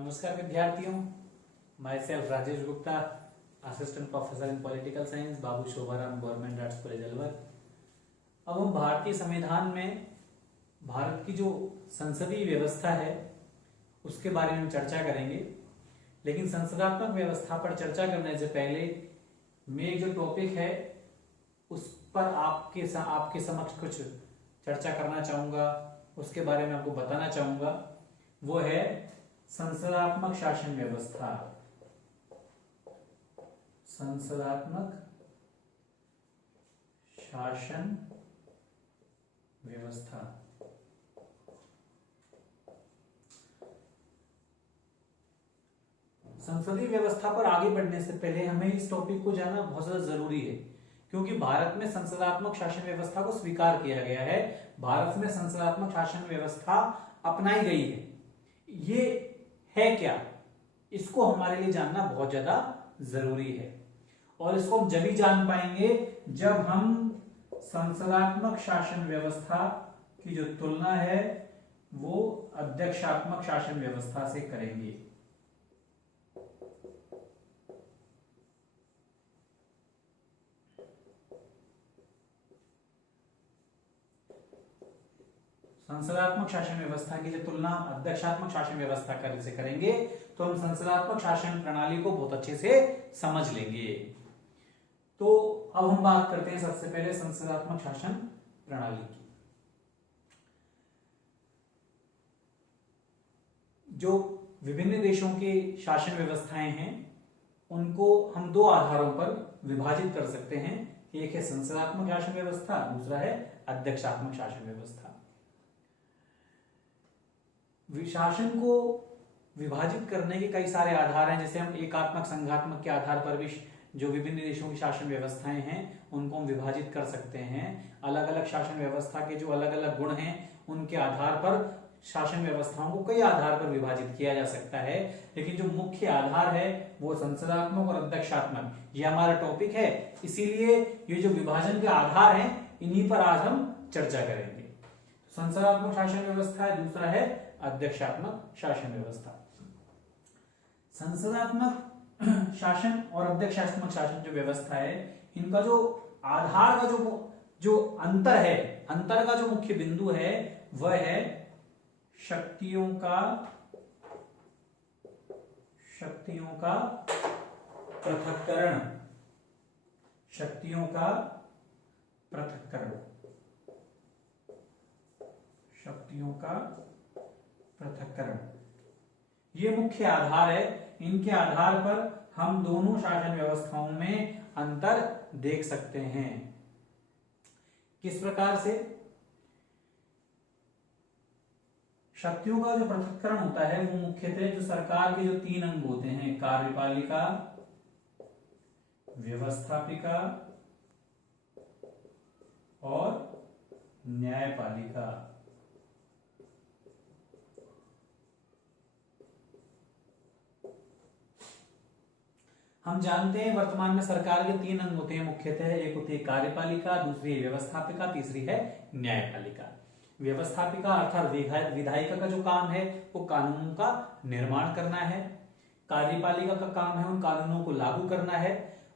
नमस्कार विद्यार्थियों, my self Rajesh Gupta, assistant professor in political science, Babu Shobharam government arts college Alwar. अब हम भारतीय संविधान में भारत की जो संसदीय व्यवस्था है उसके बारे में चर्चा करेंगे। लेकिन संसदात्मक व्यवस्था पर चर्चा करने से पहले मैं जो टॉपिक है उस पर आपके समक्ष कुछ चर्चा करना चाहूंगा, उसके बारे में आपको बताना चाहूंगा। वो है संसदात्मक शासन व्यवस्था। संसदात्मक शासन व्यवस्था। संसदीय व्यवस्था पर आगे बढ़ने से पहले हमें इस टॉपिक को जानना बहुत ज्यादा जरूरी है, क्योंकि भारत में संसदात्मक शासन व्यवस्था को स्वीकार किया गया है। भारत में संसदात्मक शासन व्यवस्था अपनाई गई है। ये है क्या, इसको हमारे लिए जानना बहुत ज्यादा जरूरी है। और इसको हम जब ही जान पाएंगे जब हम संसदात्मक शासन व्यवस्था की जो तुलना है वो अध्यक्षात्मक शासन व्यवस्था से करेंगे। संसदात्मक शासन व्यवस्था की जो तुलना अध्यक्षात्मक शासन व्यवस्था से करेंगे तो हम संसदात्मक शासन प्रणाली को बहुत अच्छे से समझ लेंगे। तो अब हम बात करते हैं सबसे पहले संसदात्मक शासन प्रणाली की। जो विभिन्न देशों की शासन व्यवस्थाएं हैं उनको हम दो आधारों पर विभाजित कर सकते हैं। एक है संसदात्मक शासन व्यवस्था, दूसरा है अध्यक्षात्मक शासन व्यवस्था। शासन को विभाजित करने के कई सारे आधार हैं, जैसे हम एकात्मक संघात्मक के आधार पर भी जो विभिन्न देशों की शासन व्यवस्थाएं हैं उनको हम विभाजित कर सकते हैं। अलग अलग शासन व्यवस्था के जो अलग अलग गुण हैं उनके आधार पर शासन व्यवस्थाओं को कई आधार पर विभाजित किया जा सकता है। लेकिन जो मुख्य आधार है वो संसदात्मक और अध्यक्षात्मक, ये हमारा टॉपिक है। इसीलिए ये जो विभाजन के आधार हैं इन्हीं पर आज हम चर्चा करेंगे। संसदात्मक शासन व्यवस्था है, दूसरा है अध्यक्षात्मक शासन व्यवस्था। संसदात्मक शासन और अध्यक्षात्मक शासन जो व्यवस्था है इनका जो आधार का जो अंतर है, अंतर का जो मुख्य बिंदु है वह है शक्तियों का पृथक्करण। शक्तियों का पृथक्करण। शक्तियों का पृथक्करण ये मुख्य आधार है। इनके आधार पर हम दोनों शासन व्यवस्थाओं में अंतर देख सकते हैं। किस प्रकार से? शक्तियों का जो पृथक्करण होता है वो मुख्यतः जो सरकार के जो तीन अंग होते हैं, कार्यपालिका, व्यवस्थापिका और न्यायपालिका। हम जानते हैं वर्तमान में सरकार के तीन अंग होते हैं मुख्यतः। एक होती है कार्यपालिका, दूसरी है व्यवस्थापिका, तीसरी है न्यायपालिका। व्यवस्थापिका अर्थात विधायिका का जो काम है वो कानूनों का निर्माण करना है। कार्यपालिका का काम है उन कानूनों को लागू करना है।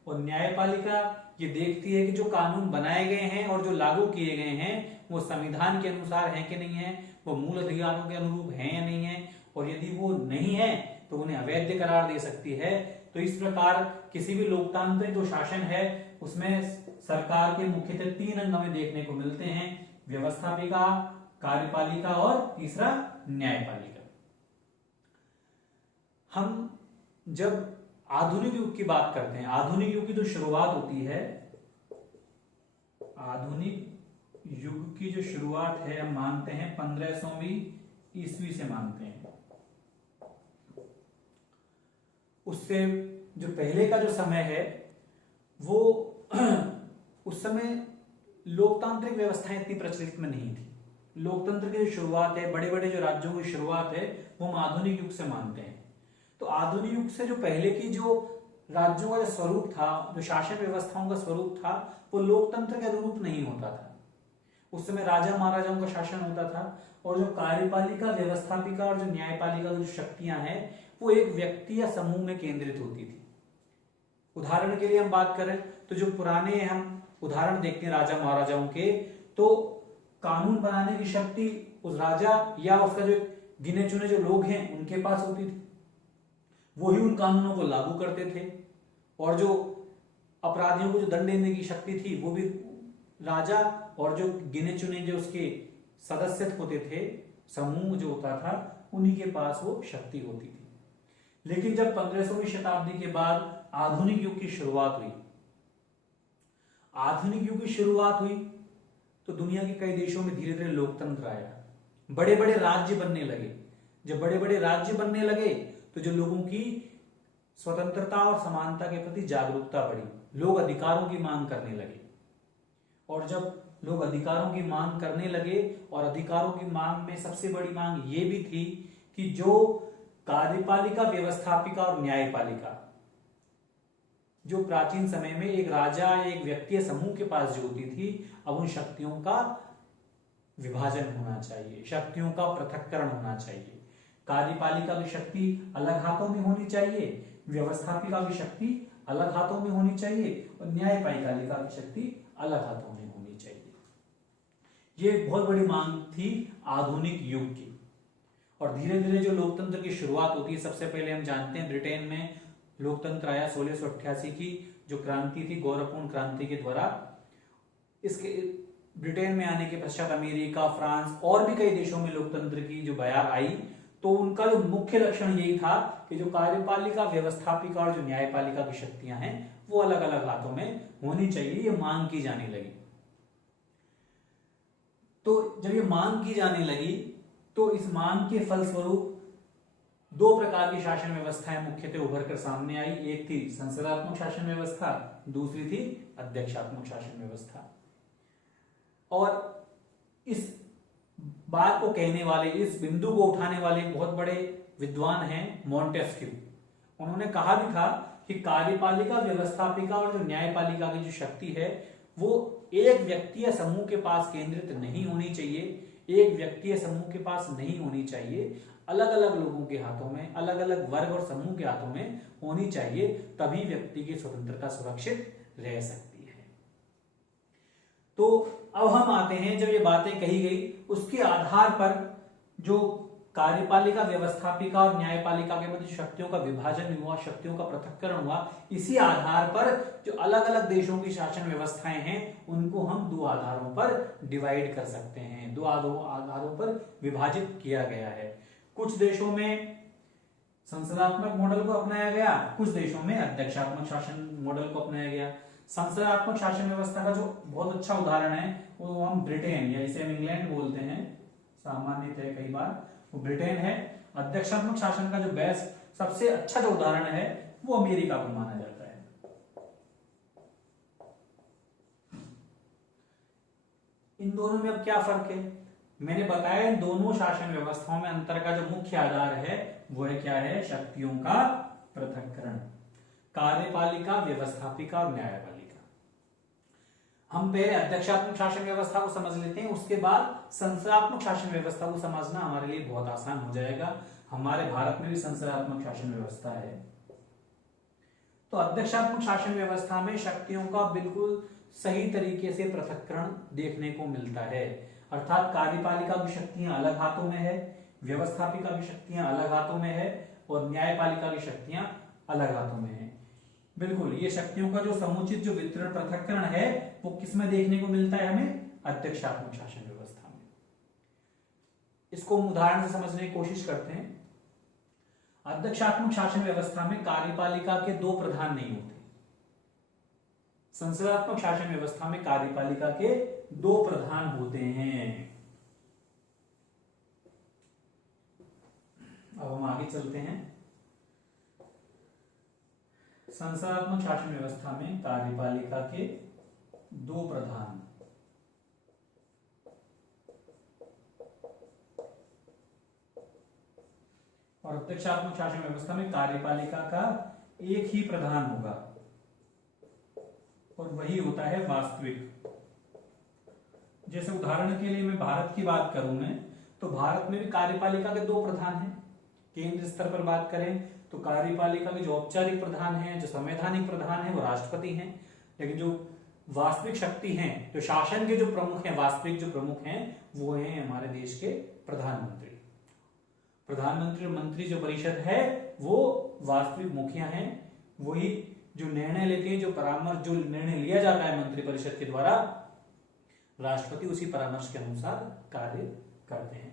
और न्यायपालिका ये देखती है कि जो कानून बनाए गए हैं और जो लागू किए गए हैं वो संविधान के अनुसार हैं कि नहीं है, वो मूल अधिकारों के अनुरूप हैं या नहीं है, और यदि वो नहीं है तो उन्हें अवैध करार दे सकती है। तो इस प्रकार किसी भी लोकतांत्रिक जो शासन है उसमें सरकार के मुख्यतः तीन अंग हमें देखने को मिलते हैं, व्यवस्थापिका, कार्यपालिका और तीसरा न्यायपालिका। हम जब आधुनिक युग की बात करते हैं, आधुनिक युग की जो शुरुआत होती है, आधुनिक युग की जो शुरुआत है हम मानते हैं 1500वीं ईस्वी से मानते हैं। उससे जो पहले का जो समय है वो उस समय लोकतांत्रिक व्यवस्थाएं इतनी प्रचलित में नहीं थी। लोकतंत्र की जो शुरुआत है, बड़े बड़े जो राज्यों की शुरुआत है वो हम आधुनिक युग से मानते हैं। तो आधुनिक युग से जो पहले की जो राज्यों का जो स्वरूप था, जो शासन व्यवस्थाओं का स्वरूप था, वो लोकतंत्र के अनुरूप नहीं होता था। उस समय राजा महाराजाओं का शासन होता था और जो कार्यपालिका, व्यवस्थापिका और जो न्यायपालिका की जो शक्तियां हैं वो एक व्यक्ति या समूह में केंद्रित होती थी। उदाहरण के लिए हम बात करें तो जो पुराने हम उदाहरण देखते हैं राजा महाराजाओं के, तो कानून बनाने की शक्ति उस राजा या उसका जो गिने चुने जो लोग हैं उनके पास होती थी, वो ही उन कानूनों को लागू करते थे। और जो अपराधियों को जो दंड देने की शक्ति थी वो भी राजा और जो गिने चुने जो उसके सदस्य होते थे, समूह जो होता था, उन्हीं के पास वो शक्ति होती थी। लेकिन जब 15वीं शताब्दी के बाद आधुनिक युग की शुरुआत हुई, तो दुनिया के कई देशों में धीरे धीरे लोकतंत्र आया, बड़े बड़े राज्य बनने लगे। जब बड़े बड़े राज्य बनने लगे तो जो लोगों की स्वतंत्रता और समानता के प्रति जागरूकता बढ़ी, लोग अधिकारों की मांग करने लगे। और जब लोग अधिकारों की मांग करने लगे, और अधिकारों की मांग में सबसे बड़ी मांग ये भी थी कि जो कार्यपालिका, व्यवस्थापिका और न्यायपालिका, जो प्राचीन समय में एक राजा, एक व्यक्ति, समूह के पास जो होती थी, अब उन शक्तियों का विभाजन होना चाहिए, शक्तियों का पृथक्करण होना चाहिए। कार्यपालिका की शक्ति अलग हाथों में होनी चाहिए, व्यवस्थापिका की शक्ति अलग हाथों में होनी चाहिए, और न्यायपालिका की शक्ति अलग हाथों में होनी चाहिए। ये बहुत बड़ी मांग थी आधुनिक युग की। और धीरे धीरे जो लोकतंत्र की शुरुआत होती है, सबसे पहले हम जानते हैं ब्रिटेन में लोकतंत्र आया 1688 की जो क्रांति थी, गौरवपूर्ण क्रांति के द्वारा। इसके ब्रिटेन में आने के पश्चात अमेरिका, फ्रांस और भी कई देशों में लोकतंत्र की जो बयार आई, तो उनका जो मुख्य लक्षण यही था कि जो कार्यपालिका, व्यवस्थापिका और जो न्यायपालिका की शक्तियां हैं वो अलग अलग हाथों में होनी चाहिए, ये मांग की जाने लगी। तो जब ये मांग की जाने लगी तो इस मांग के फलस्वरूप दो प्रकार की शासन व्यवस्थाएं मुख्यतः उभर कर सामने आई। एक थी संसदात्मक शासन व्यवस्था, दूसरी थी अध्यक्षात्मक शासन व्यवस्था। और इस बात को कहने वाले, इस बिंदु को उठाने वाले बहुत बड़े विद्वान हैं मॉन्टेस्क्यू। उन्होंने कहा भी था कि कार्यपालिका, व्यवस्थापिका और जो न्यायपालिका की जो शक्ति है वो एक व्यक्ति या समूह के पास केंद्रित नहीं होनी चाहिए, एक व्यक्ति या समूह के पास नहीं होनी चाहिए, अलग अलग लोगों के हाथों में, अलग अलग वर्ग और समूह के हाथों में होनी चाहिए, तभी व्यक्ति की स्वतंत्रता सुरक्षित रह सकती है। तो अब हम आते हैं, जब ये बातें कही गई उसके आधार पर जो कार्यपालिका, व्यवस्थापिका और न्यायपालिका के मध्य शक्तियों का विभाजन हुआ, शक्तियों का पृथक्करण हुआ, इसी आधार पर जो अलग अलग देशों की शासन व्यवस्थाएं हैं उनको हम दो आधारों पर डिवाइड कर सकते हैं, दो आधारों पर विभाजित किया गया है। कुछ देशों में संसदात्मक मॉडल को अपनाया गया, कुछ देशों में अध्यक्षात्मक शासन मॉडल को अपनाया गया। संसदात्मक शासन व्यवस्था का जो बहुत अच्छा उदाहरण है वो हम ब्रिटेन, या इसे हम इंग्लैंड बोलते हैं सामान्यतः कई बार, वो ब्रिटेन है। अध्यक्षात्मक शासन का जो बेस्ट, सबसे अच्छा जो उदाहरण है वो अमेरिका को माना जाता है। इन दोनों में अब क्या फर्क है? मैंने बताया इन दोनों शासन व्यवस्थाओं में अंतर का जो मुख्य आधार है वो है क्या है? शक्तियों का पृथक्करण। कार्यपालिका, व्यवस्थापिका और न्यायपालिका। हम पहले अध्यक्षात्मक शासन व्यवस्था को समझ लेते हैं, उसके बाद संसदात्मक शासन व्यवस्था को समझना हमारे लिए बहुत आसान हो जाएगा। हमारे भारत में भी संसदात्मक शासन व्यवस्था है। तो अध्यक्षात्मक शासन व्यवस्था में शक्तियों का बिल्कुल सही तरीके से पृथक्करण देखने को मिलता है, अर्थात कार्यपालिका की शक्तियां अलग हाथों में है, व्यवस्थापिका की शक्तियां अलग हाथों में है और न्यायपालिका की शक्तियां अलग हाथों में है। बिल्कुल, ये शक्तियों का जो समुचित जो वितरण, पृथक्करण है वो किसमें देखने को मिलता है? हमें अध्यक्षात्मक शासन व्यवस्था में। इसको हम उदाहरण से समझने की कोशिश करते हैं। अध्यक्षात्मक शासन व्यवस्था में कार्यपालिका के दो प्रधान नहीं होते। संसदात्मक शासन व्यवस्था में कार्यपालिका के दो प्रधान होते हैं। अब हम आगे चलते हैं। संसदात्मक शासन व्यवस्था में कार्यपालिका के दो प्रधान, और अध्यक्षात्मक शासन व्यवस्था में कार्यपालिका का एक ही प्रधान होगा और वही होता है वास्तविक। जैसे उदाहरण के लिए मैं भारत की बात करूं मैं, तो भारत में भी कार्यपालिका के दो प्रधान हैं, केंद्र स्तर पर बात करें तो कार्यपालिका के जो औपचारिक प्रधान हैं, जो संवैधानिक प्रधान हैं, वो राष्ट्रपति हैं। लेकिन जो वास्तविक शक्ति हैं, जो शासन के जो प्रमुख हैं, वास्तविक जो प्रमुख हैं, वो हैं हमारे देश के प्रधानमंत्री। प्रधानमंत्री और मंत्री जो परिषद है वो वास्तविक मुखिया हैं, वही जो निर्णय लेते हैं, जो परामर्श, जो निर्णय लिया जाता है मंत्री परिषद के द्वारा, राष्ट्रपति उसी परामर्श के अनुसार कार्य करते हैं।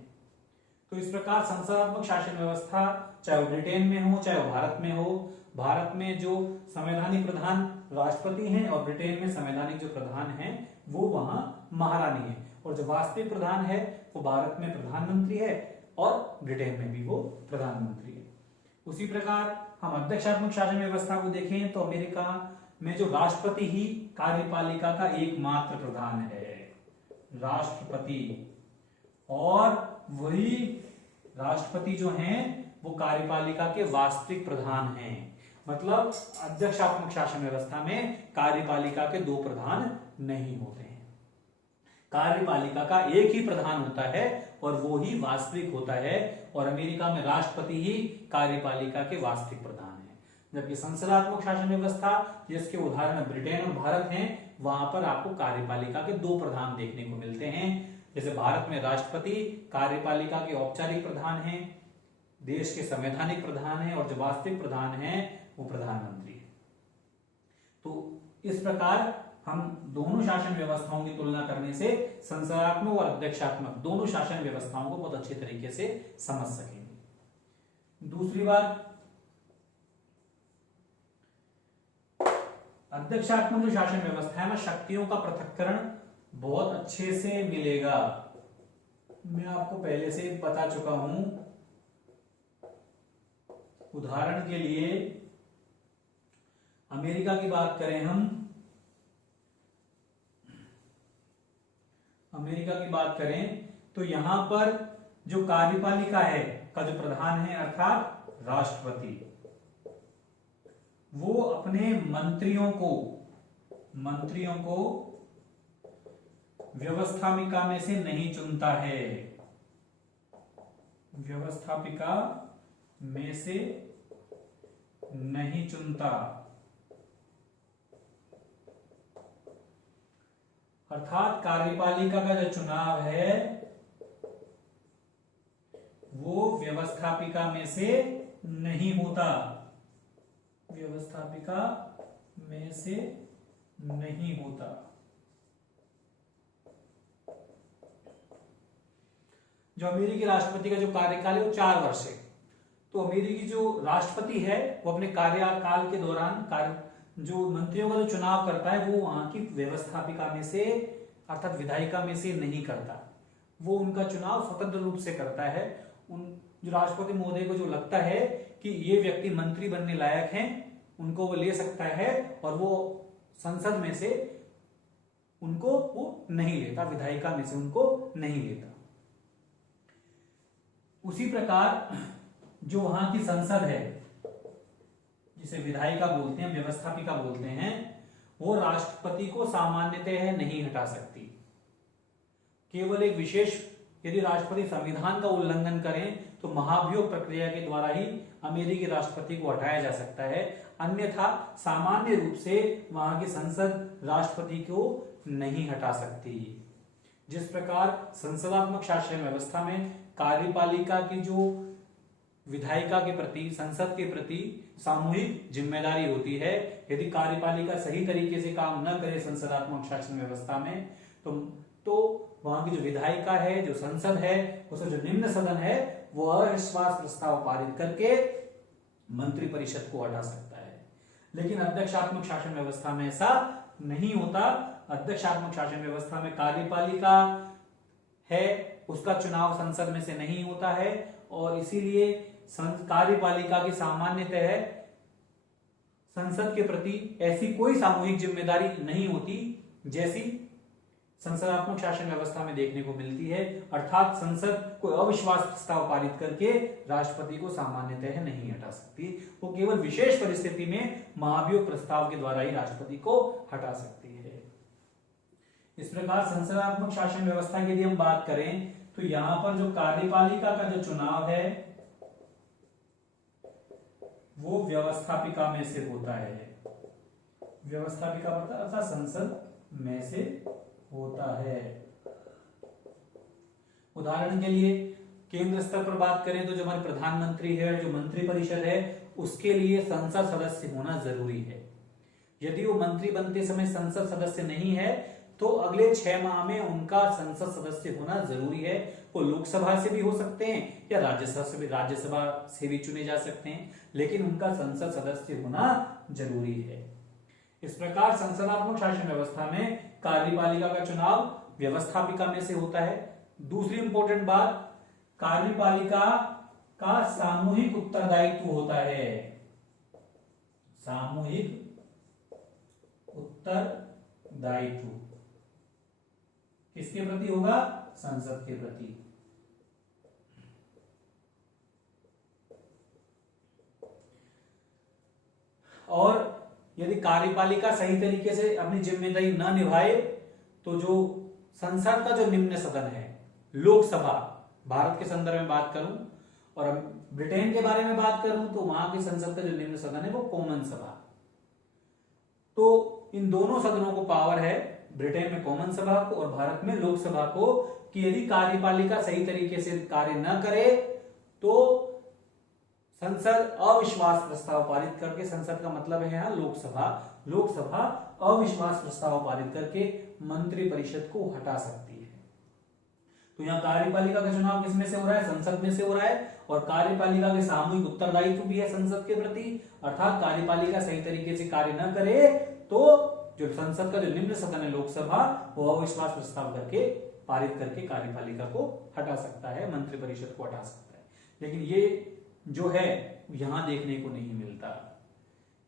तो इस प्रकार संसदात्मक शासन व्यवस्था, चाहे वो ब्रिटेन में हो चाहे वो भारत में हो, भारत में जो संवैधानिक प्रधान राष्ट्रपति हैं और ब्रिटेन में संवैधानिक जो प्रधान हैं वो वहां महारानी है, और जो वास्तविक प्रधान है वो भारत में प्रधानमंत्री है और ब्रिटेन में भी वो प्रधानमंत्री है। उसी प्रकार हम अध्यक्षात्मक शासन व्यवस्था को देखें तो अमेरिका में जो राष्ट्रपति ही कार्यपालिका का एकमात्र प्रधान है, राष्ट्रपति, और वही राष्ट्रपति जो हैं वो कार्यपालिका के वास्तविक प्रधान हैं। मतलब अध्यक्षात्मक शासन व्यवस्था में कार्यपालिका के दो प्रधान नहीं होते हैं, कार्यपालिका का एक ही प्रधान होता है और वो ही वास्तविक होता है, और अमेरिका में राष्ट्रपति ही कार्यपालिका के वास्तविक प्रधान है। जबकि संसदात्मक शासन व्यवस्था, जिसके उदाहरण ब्रिटेन और भारत हैं, वहां पर आपको कार्यपालिका के दो प्रधान देखने को मिलते हैं। जैसे भारत में राष्ट्रपति कार्यपालिका के औपचारिक प्रधान हैं, देश के संवैधानिक प्रधान हैं, और जो वास्तविक प्रधान हैं वो प्रधानमंत्री है। तो इस प्रकार हम दोनों शासन व्यवस्थाओं की तुलना करने से संसदात्मक और अध्यक्षात्मक दोनों शासन व्यवस्थाओं को बहुत अच्छे तरीके से समझ सकेंगे। दूसरी बात, अध्यक्षात्मक जो शासन व्यवस्था है में शक्तियों का पृथक्करण बहुत अच्छे से मिलेगा। मैं आपको पहले से बता चुका हूं। उदाहरण के लिए अमेरिका की बात करें, हम अमेरिका की बात करें तो यहां पर जो कार्यपालिका है का जो प्रधान है अर्थात राष्ट्रपति, वो अपने मंत्रियों को व्यवस्थापिका में से नहीं चुनता है, व्यवस्थापिका में से नहीं चुनता, अर्थात कार्यपालिका का जो चुनाव है वो व्यवस्थापिका में से नहीं होता, व्यवस्थापिका में से नहीं होता। जो अमेरिकी राष्ट्रपति का जो कार्यकाल है वो 4 वर्ष है। तो अमेरिकी जो राष्ट्रपति है वो अपने कार्यकाल के दौरान जो मंत्रियों का जो चुनाव करता है वो वहां की व्यवस्थापिका में से अर्थात विधायिका में से नहीं करता, वो उनका चुनाव स्वतंत्र रूप से करता है। उन जो राष्ट्रपति महोदय को जो लगता है कि ये व्यक्ति मंत्री बनने लायक हैं, उनको वो ले सकता है, और वो संसद में से उनको वो नहीं लेता, विधायिका में से उनको नहीं लेता। उसी प्रकार जो वहां की संसद है, जिसे विधायिका बोलते हैं, व्यवस्थापिका बोलते हैं, वो राष्ट्रपति को सामान्यतः नहीं हटा सकती। केवल एक विशेष, यदि राष्ट्रपति संविधान का उल्लंघन करें तो महाभियोग प्रक्रिया के द्वारा ही अमेरिकी राष्ट्रपति को हटाया जा सकता है, अन्यथा सामान्य रूप से वहां की संसद राष्ट्रपति को नहीं हटा सकती। जिस प्रकार संसदात्मक शासन व्यवस्था में कार्यपालिका की जो विधायिका के प्रति, संसद के प्रति सामूहिक जिम्मेदारी होती है, यदि कार्यपालिका सही तरीके से काम न करे संसदात्मक शासन व्यवस्था में तो वहां की जो विधायिका है, जो संसद है, उसका जो निम्न सदन है, वो अविश्वास प्रस्ताव पारित करके मंत्री परिषद को हटा सकता है। लेकिन अध्यक्षात्मक शासन व्यवस्था में ऐसा नहीं होता। अध्यक्षात्मक शासन व्यवस्था में कार्यपालिका है, उसका चुनाव संसद में से नहीं होता है, और इसीलिए कार्यपालिका की सामान्यतः संसद के प्रति ऐसी कोई सामूहिक जिम्मेदारी नहीं होती जैसी संसदात्मक शासन व्यवस्था में देखने को मिलती है। अर्थात संसद कोई अविश्वास प्रस्ताव पारित करके राष्ट्रपति को सामान्यतः नहीं हटा सकती, वो केवल विशेष परिस्थिति में महाभियोग प्रस्ताव के द्वारा ही राष्ट्रपति को हटा सकती है। इस प्रकार संसदात्मक शासन व्यवस्था की यदि हम बात करें तो यहां पर जो कार्यपालिका का जो चुनाव है वो व्यवस्थापिका में से होता है। व्यवस्थापिका मतलब अर्थात संसद में से होता है। उदाहरण के लिए केंद्र स्तर पर बात करें तो जो हमारे प्रधानमंत्री है, जो मंत्रिपरिषद है, उसके लिए संसद सदस्य होना जरूरी है। यदि वो मंत्री बनते समय संसद सदस्य नहीं है तो अगले 6 माह में उनका संसद सदस्य होना जरूरी है। वो लोकसभा से भी हो सकते हैं या राज्यसभा से भी चुने जा सकते हैं, लेकिन उनका संसद सदस्य होना जरूरी है। इस प्रकार संसदात्मक शासन व्यवस्था में कार्यपालिका का चुनाव व्यवस्थापिका में से होता है। दूसरी इंपॉर्टेंट बात, कार्यपालिका का सामूहिक उत्तरदायित्व होता है। सामूहिक उत्तरदायित्व किसके प्रति होगा? संसद के प्रति। और यदि कार्यपालिका सही तरीके से अपनी जिम्मेदारी न निभाए तो जो संसद का जो निम्न सदन है, लोकसभा, भारत के संदर्भ में बात करूं और ब्रिटेन के बारे में बात करूं तो वहां की संसद का जो निम्न सदन है वो कॉमन सभा। तो इन दोनों सदनों को पावर है, ब्रिटेन में कॉमन सभा को और भारत में लोकसभा को, कि यदि कार्यपालिका सही तरीके से कार्य न करे तो संसद अविश्वास प्रस्ताव पारित करके, संसद का मतलब है यहां लोकसभा अविश्वास प्रस्ताव पारित करके मंत्रिपरिषद को हटा सकती है। तो यहाँ कार्यपालिका का चुनाव किसमें से हो रहा है? संसद में से हो रहा है। और कार्यपालिका के सामूहिक उत्तरदायित्व भी है संसद के प्रति, अर्थात कार्यपालिका सही तरीके से कार्य न करे तो जो संसद का जो निम्न सदन है लोकसभा, वो अविश्वास प्रस्ताव करके पारित करके कार्यपालिका को हटा सकता है, मंत्रिपरिषद को हटा सकता है। लेकिन ये जो है यहां देखने को नहीं मिलता।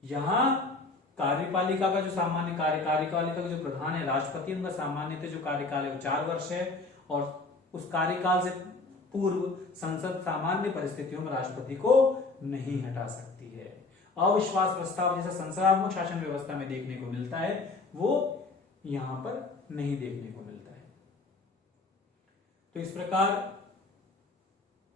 यहां कार्यपालिका का जो सामान्य कार्यपालिका का जो प्रधान है राष्ट्रपति, उनका सामान्यतः जो कार्यकाल है वो 4 वर्ष है और उस कार्यकाल से पूर्व संसद सामान्य परिस्थितियों में राष्ट्रपति को नहीं हटा सकती है। अविश्वास प्रस्ताव जैसा संसदात्मक शासन व्यवस्था में देखने को मिलता है वो यहां पर नहीं देखने को मिलता है। तो इस प्रकार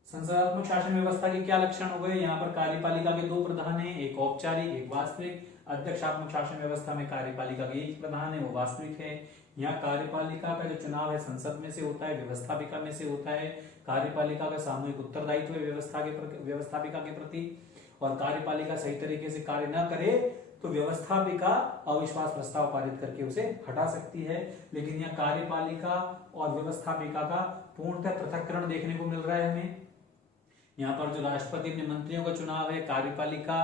संसदात्मक शासन व्यवस्था के क्या लक्षण हो गए? यहाँ पर कार्यपालिका के 2 प्रधान हैं, एक औपचारिक एक वास्तविक। अध्यक्षात्मक शासन व्यवस्था में कार्यपालिका के एक प्रधान है, वो वास्तविक है। यहाँ कार्यपालिका का जो चुनाव है संसद में से होता है, व्यवस्थापिका में से होता है। कार्यपालिका का सामूहिक उत्तरदायित्व व्यवस्थापिका के प्रति, और कार्यपालिका सही तरीके से कार्य न करे तो व्यवस्थापिका अविश्वास प्रस्ताव पारित करके उसे हटा सकती है। लेकिन यहाँ कार्यपालिका और व्यवस्थापिका का पूर्णतः पृथक्करण देखने को मिल रहा है हमें। यहाँ पर जो राष्ट्रपति अपने मंत्रियों का चुनाव है, कार्यपालिका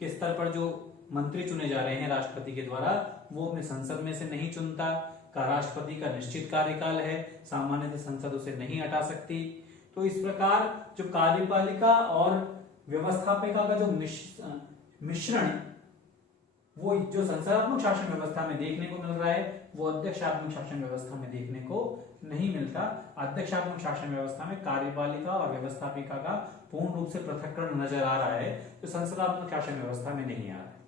के स्तर पर जो मंत्री चुने जा रहे हैं राष्ट्रपति के द्वारा, वो अपने संसद में से नहीं चुनता। का राष्ट्रपति का निश्चित कार्यकाल है, सामान्यतः संसद उसे नहीं हटा सकती। तो इस प्रकार जो कार्यपालिका और व्यवस्थापिका का जो मिश्रण वो जो संसदात्मक शासन व्यवस्था में देखने को मिल रहा है वो अध्यक्षात्मक शासन व्यवस्था में देखने को नहीं मिलता। अध्यक्षात्मक शासन व्यवस्था में कार्यपालिका और व्यवस्थापिका का पूर्ण रूप से पृथक्करण नजर आ रहा है, तो संसदात्मक शासन व्यवस्था में नहीं आ रहा है।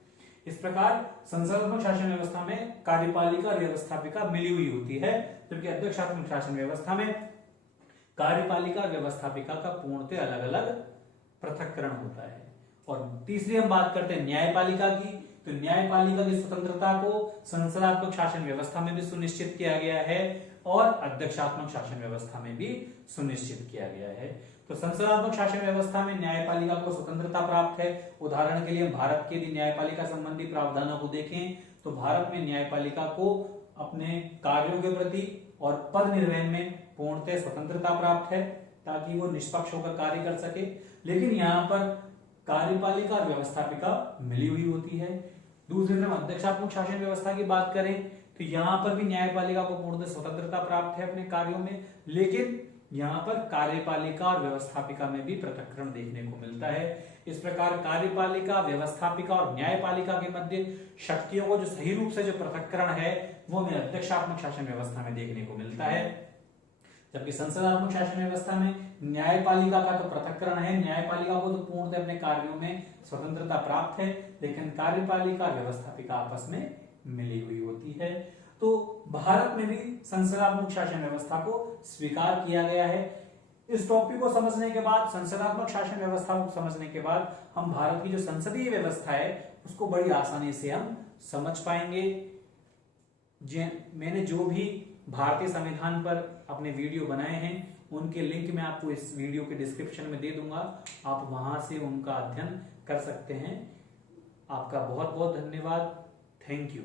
इस प्रकार संसदात्मक शासन व्यवस्था में कार्यपालिका और व्यवस्थापिका मिली हुई होती है, जबकि अध्यक्षात्मक शासन व्यवस्था में कार्यपालिका और व्यवस्थापिका का पूर्णतः अलग अलग पृथक्करण होता है। और तीसरी हम बात करते हैं न्यायपालिका की। तो न्यायपालिका की स्वतंत्रता को संसदात्मक शासन व्यवस्था में भी सुनिश्चित किया गया है और अध्यक्षात्मक शासन व्यवस्था में भी सुनिश्चित किया गया है। तो संसदात्मक शासन व्यवस्था में न्यायपालिका को स्वतंत्रता प्राप्त है। उदाहरण के लिए भारत के यदि न्यायपालिका संबंधी प्रावधानों को देखें तो भारत में न्यायपालिका को अपने कार्यों के प्रति और पद निर्वहन में पूर्णतः स्वतंत्रता प्राप्त है ताकि वो निष्पक्ष होकर कार्य कर सके। लेकिन यहाँ पर कार्यपालिका और व्यवस्थापिका मिली हुई होती है। दूसरी तरफ अध्यक्षात्मक शासन व्यवस्था की बात करें तो यहाँ पर भी न्यायपालिका को पूर्ण स्वतंत्रता प्राप्त है अपने कार्यों में, लेकिन यहाँ पर कार्यपालिका और व्यवस्थापिका में भी पृथक्करण देखने को मिलता है। इस प्रकार कार्यपालिका, व्यवस्थापिका और न्यायपालिका के मध्य शक्तियों को जो सही रूप से जो पृथक्करण है वो हमें अध्यक्षात्मक शासन व्यवस्था में देखने को मिलता है, जबकि संसदात्मक शासन व्यवस्था में न्यायपालिका का तो पृथक्करण है। न्यायपालिका को तो पूर्णतः अपने कार्यों में स्वतंत्रता प्राप्त है, लेकिन कार्यपालिका और व्यवस्थापिका आपस में मिली हुई होती है। तो भारत में भी संसदात्मक शासन व्यवस्था को स्वीकार किया गया है। इस टॉपिक को समझने के बाद, संसदात्मक शासन व्यवस्था को समझने के बाद, हम भारत की जो संसदीय व्यवस्था है उसको बड़ी आसानी से हम समझ पाएंगे। मैंने जो भी भारतीय संविधान पर अपने वीडियो बनाए हैं उनके लिंक मैं आपको इस वीडियो के डिस्क्रिप्शन में दे दूंगा, आप वहां से उनका अध्ययन कर सकते हैं। आपका बहुत बहुत धन्यवाद। Thank you.